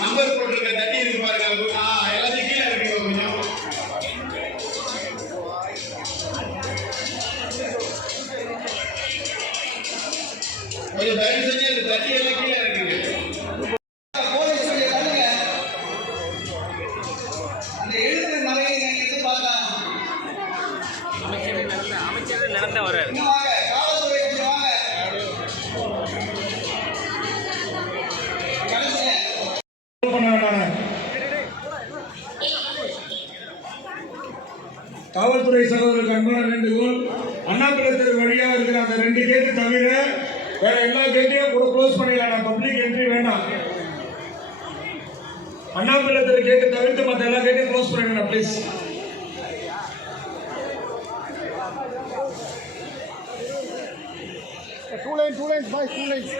Number போட்டிருக்க தட்டி இருக்கு பாருங்க. எல்லாத்தையும் கீழே இருக்கு கொஞ்சம் தயவு செஞ்சு அந்த தட்டி எல்லாம் கீழே இருக்குங்க. அந்த எழுதுற மலையை எடுத்து பார்த்தா அமைச்சர் நடந்த வர காவல்துறை சகோதரருக்கு அன்பான வேண்டுகோள், அண்ணாதுரை தெரு வழியாக இருக்கிற அந்த 2 கேட்டு தவிர வேற எல்லா கேட்டையும் கூட க்ளோஸ் பண்ணிடலாம். பப்ளிக் என்ட்ரி வேண்டாம். அண்ணாதுரை தெரு கேட்டு தவிர்த்து மற்ற எல்லா கேட்டையும் க்ளோஸ் பண்ணிடலாம் please. Two lanes, boys, 2 lanes.